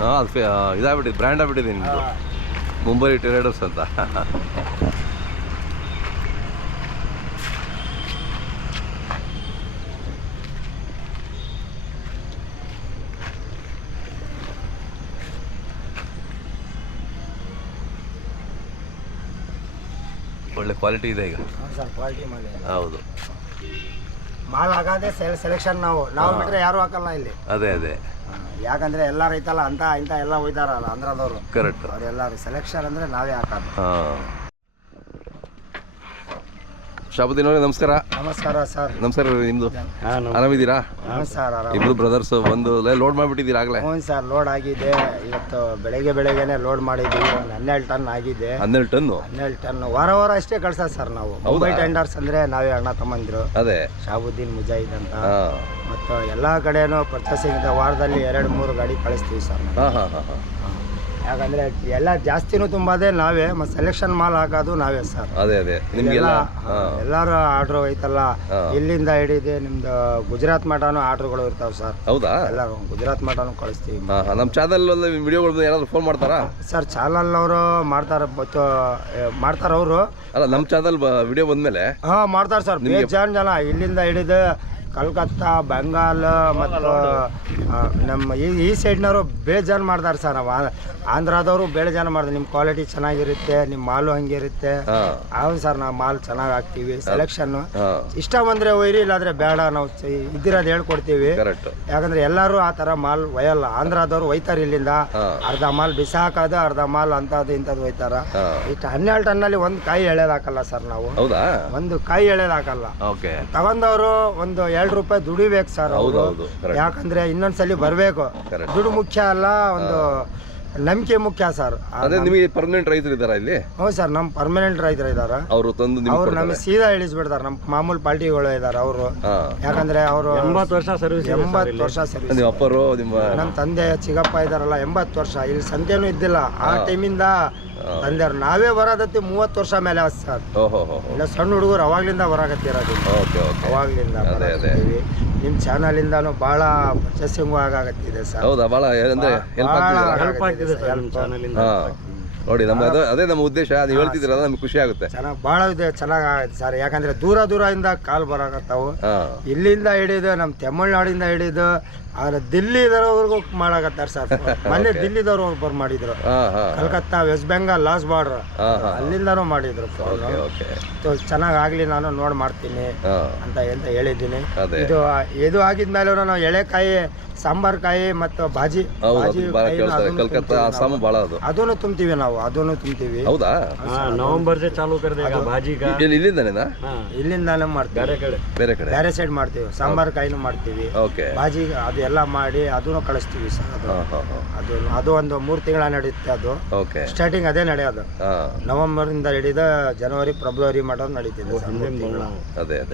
ಹಾಂ ಅದು ಇದಾಗ್ಬಿಟ್ಟಿದೆ, ಬ್ರ್ಯಾಂಡ್ ಆಗ್ಬಿಟ್ಟಿದೆ ನಿಮ್ಮದು, ಮುಂಬೈ ಟ್ರೇಡರ್ಸ್ ಅಂತ. ಒಳ್ಳೆ ಕ್ವಾಲಿಟಿ ಇದೆ ಈಗ. ಸರ್ ಕ್ವಾಲಿಟಿ ಮಾಲ್ ಹೌದು, ಮಾಲ್ ಆಗೋದೇ ಸೆಲೆಕ್ಷನ್ ನಾವು ಬಿಟ್ಟರೆ ಯಾರು ಹಾಕಲ್ಲ ಇಲ್ಲಿ. ಅದೇ ಅದೇ, ಯಾಕಂದ್ರೆ ಎಲ್ಲ ರೈತಲ್ಲ ಅಂತ ಇಂಥ ಎಲ್ಲ ಒಯ್ದಾರಲ್ಲ ಆಂಧ್ರದವರು, ಕರೆಕ್ಟ್. ಅವರೆಲ್ಲರೂ ಸೆಲೆಕ್ಷನ್ ಅಂದರೆ ನಾವೇ ಹಾಕೋದು. ಹಾಂ, ಶಾಬುದ್ದೀನ್ ಅವರೇ ನಮಸ್ಕಾರ. ನಮಸ್ಕಾರ ಸರ್. ನಮಸ್ಕಾರ, ನಿಮ್ಮದು ಆರಾಮಿದ್ದೀರಾ? ಹ್ಞೂ ಸರ್ ಆರಾಮ. ಇಬ್ರು ಬ್ರದರ್ಸ್ ಒಂದು ಲೋಡ್ ಮಾಡಿಬಿಟ್ಟಿದ್ದೀರಾ ಆಗಲೇ? ಹ್ಞೂ ಸರ್ ಲೋಡ್ ಆಗಿದೆ. ಇವತ್ತು ಬೆಳಗ್ಗೆನೆ ಲೋಡ್ ಮಾಡಿದ್ದೀವಿ. ಒಂದು 12 ಟನ್ ಆಗಿದೆ. 12 ಟನ್ನು? 12 ಟನ್ ವಾರ ಅಷ್ಟೇ ಕಳ್ಸೋದು ಸರ್ ನಾವು. ಮುಂಬೈ ಟೆಂಡರ್ಸ್ ಅಂದರೆ ನಾವೇ ಅಣ್ಣ ತಮ್ಮಂದಿರು, ಅದೇ ಶಾಬುದ್ದೀನ್ ಮುಜಾಹಿದ್ ಅಂತ. ಮತ್ತು ಎಲ್ಲ ಕಡೆನೂ ಪರ್ಚೇಸಿಂಗ್ ವಾರದಲ್ಲಿ 2-3 ಗಾಡಿ ಕಳಿಸ್ತೀವಿ ಸರ್. ಹಾಂ ಹಾಂ ಹಾಂ ಹಾಂ. ಯಾಕಂದರೆ ಎಲ್ಲ ಜಾಸ್ತಿನೂ ತುಂಬೋದೇ ನಾವೇ, ಮತ್ತು ಸೆಲೆಕ್ಷನ್ ಮಾಲ್ ಹಾಕೋದು ನಾವೇ ಸರ್. ಅದೇ ಅದೇ, ನಿಮಗೆಲ್ಲ ಎಲ್ಲರೂ ಆರ್ಡ್ರು ಐತಲ್ಲ, ಇಲ್ಲಿಂದ ಹಿಡಿದೆ ನಿಮ್ದು ಗುಜರಾತ್ ಮಟನೂ ಆರ್ಡ್ರುಗಳು ಇರ್ತಾವೆ ಸರ್. ಹೌದಾ? ಎಲ್ಲರೂ ಗುಜರಾತ್ ಮಟನೂ ಕಳಿಸ್ತೀವಿ. ನಮ್ಮ ಚಾನಲ್ ವಿಡಿಯೋಗಳು ಏನಾದ್ರು ಫೋನ್ ಮಾಡ್ತಾರಾ ಸರ್? ಚಾನಲ್ ಅವರು ಮಾಡ್ತಾರೆ, ಮಾಡ್ತಾರೆ ಅವರು. ಅಲ್ಲ, ನಮ್ಮ ಚಾನಲ್ ವಿಡಿಯೋ ಬಂದಮೇಲೆ ಹಾಂ ಮಾಡ್ತಾರೆ ಸರ್. ಜನ ಇಲ್ಲಿಂದ ಹಿಡಿದು ಕಲ್ಕತ್ತಾ, ಬೆಂಗಾಲ್ ಮತ್ತು ನಮ್ಮ ಈ ಸೈಡ್ನವರು ಬೇಜಾನ್ ಮಾಡ್ತಾರೆ ಸರ್. ನಾವು ಆಂಧ್ರದವರು ಬೇಜಾನ್ ಮಾಡ್ತಾರೆ. ನಿಮ್ಮ ಕ್ವಾಲಿಟಿ ಚೆನ್ನಾಗಿರುತ್ತೆ, ನಿಮ್ಮ ಮಾಲು ಹಂಗಿರುತ್ತೆ. ಹೌದು ಸರ್, ನಾವು ಮಾಲ್ ಚೆನ್ನಾಗಿ ಹಾಕ್ತೀವಿ. ಸೆಲೆಕ್ಷನ್ನು ಇಷ್ಟ ಬಂದರೆ ಒಯ್ರಿ, ಇಲ್ಲಾಂದರೆ ಬೇಡ, ನಾವು ಇದ್ದಿರೋದು ಹೇಳ್ಕೊಡ್ತೀವಿ. ಯಾಕಂದರೆ ಎಲ್ಲರೂ ಆ ಥರ ಮಾಲ್ ಒಯ್ಯಲ್ಲ. ಆಂಧ್ರದವ್ರು ಒಯ್ತಾರೆ ಇಲ್ಲಿಂದ, ಅರ್ಧ ಮಾಲ್ ಬಿಸಾಕೋದು, ಅರ್ಧ ಮಾಲ್ ಅಂಥದ್ದು ಇಂಥದ್ದು ಒಯ್ತಾರ. ಇಷ್ಟು 12 ಟನ್ನಲ್ಲಿ ಒಂದು ಕಾಯಿ ಎಳೆದಾಕಲ್ಲ ಸರ್ ನಾವು. ಒಂದು ಕಾಯಿ ಎಳೆದಾಕಲ್ಲ. ತಗೊಂಡವರು ಒಂದು 2 ರೂಪಾಯಿ ದುಡಿಬೇಕು ಸರ್. ಯಾಕಂದ್ರೆ ಇನ್ನೊಂದ್ಸಲಿ ಬರ್ಬೇಕು. ದುಡ್ಡು ಮುಖ್ಯ ಅಲ್ಲ, ಒಂದು ನಂಬಿಕೆ ಮುಖ್ಯ ಸರ್. ನಿಮಗೆ ಪರ್ಮನೆಂಟ್ ರೈತರು ಇದ್ದಾರಾ ಇಲ್ಲಿ? ಹೌದು ಸರ್, ನಮ್ಮ ಪರ್ಮನೆಂಟ್ ರೈತರು ಇದ್ದಾರೆ. ಅವರು ತಂದು ಅವ್ರು ನಮಗೆ ಸೀದಾ ಇಳಿಸ್ಬಿಡ್ತಾರೆ. ನಮ್ಮ ಮಾಮೂಲು ಪಾರ್ಟಿಗಳು ಇದ್ದಾರೆ ಅವರು. ಯಾಕಂದ್ರೆ ಅವರು 80 ವರ್ಷ ಸರ್ವಿಸ್. 80 ವರ್ಷ ಸರ್ವಿಸ್. ನಿಮ್ಮ ಅಪ್ಪರು, ನಮ್ಮ ತಂದೆ ಚಿಕ್ಕಪ್ಪ ಇದ್ದಾರಲ್ಲ, 80 ವರ್ಷ. ಇಲ್ಲಿ ಸಂತೆನೂ ಇದ್ದಿಲ್ಲ ಆ ಟೈಮಿಂದ ತಂದೆಯವ್ರು. ನಾವೇ ಬರೋದತ್ತಿ 30 ವರ್ಷ ಮೇಲೆ ಆಯ್ತು ಸರ್. ಇಲ್ಲ ಸಣ್ಣ ಹುಡುಗರು ಅವಾಗ್ಲಿಂದ ಬರಾಕತ್ತಿರೋದು. ಅವಾಗ್ಲಿಂದ ನಿಮ್ಮ ಚಾನಲಿಂದಾನು ಭಾಳ ಪರ್ಚೇಸಿಂಗು ಆಗಾಕತ್ತಿದೆ ಸರ್. ಹೌದಾ? ಭಾಳ ಹೆಲ್ಪ್ ಆಗ್ತಿದೆ ಸರ್ ಚಾನಲಿಂದ. ನೋಡಿ, ನಮ್ಗೆ ಅದೇ ನಮ್ಮ ಉದ್ದೇಶ. ನೀವು ಹೇಳ್ತಿದ್ದೀರಲ್ಲ, ನಮ್ಗೆ ಖುಷಿ ಆಗುತ್ತೆ. ಚೆನ್ನಾಗಿ ಭಾಳ ಇದೆ, ಚೆನ್ನಾಗಾಗತ್ತೆ ಸರ್. ಯಾಕಂದ್ರೆ ದೂರದಿಂದ ಕಾಲ್ ಬರಾಕತ್ತಾವು. ಇಲ್ಲಿಂದ ಹಿಡಿದು ನಮ್ಮ ತಮಿಳ್ನಾಡಿಂದ ಹಿಡಿದು ದಿಲ್ಲಿದವರೆಗೂ ಮಾಡಾಕತ್ತಾರೆ ಸರ್. ಮೊನ್ನೆ ದಿಲ್ಲಿದವ್ರು ಒಬ್ಬರು ಮಾಡಿದ್ರು, ಕಲ್ಕತ್ತಾ, ವೆಸ್ಟ್ ಬೆಂಗಾಲ್, ಲಾಸ್ಟ್ ಬಾರ್ಡರ್, ಅಲ್ಲಿಂದಾನು ಮಾಡಿದ್ರು. ಚೆನ್ನಾಗಿ ಆಗ್ಲಿ, ನಾನು ನೋಡ್ ಮಾಡ್ತೀನಿ ಅಂತ ಹೇಳಿದ್ದೀನಿ. ಇದು ಆಗಿದ್ಮೇಲೆ ನಾವು ಎಳೆಕಾಯಿ, ಸಾಂಬಾರ್ ಕಾಯಿ ಮತ್ತು ಭಾಜಿ ಅದನ್ನು ತುಂಬ್ತೀವಿ ನಾವು. ಅದನ್ನು ತುಂಬ್ತೀವಿ. ಹೌದಾ? ನವೆಂಬರ್ से चालू कर देगा भाजी का. ಇಲ್ಲಿಂದಾನೆ ಮಾಡ್ತೀವಿ. ಬೇರೆ ಸೈಡ್ ಮಾಡ್ತೀವಿ. ಸಾಂಬಾರ್ ಕಾಯಿನೂ ಮಾಡ್ತೀವಿ, ಭಾಜಿ ಅದು ಎಲ್ಲ ಮಾಡಿ ಅದನ್ನು ಕಳಿಸ್ತೀವಿ ಸರ್. ಅದು ಒಂದು 3 ತಿಂಗಳ ನಡೆಯುತ್ತೆ. ಅದು ಸ್ಟಾರ್ಟಿಂಗ್ ಅದೇ ನಡೆಯೋದು. ನವೆಂಬರ್ ಇಂದ ಹಿಡಿದು ಜನವರಿ, ಫೆಬ್ರವರಿ ಮಾಡೋದು ನಡೀತಿದೆ.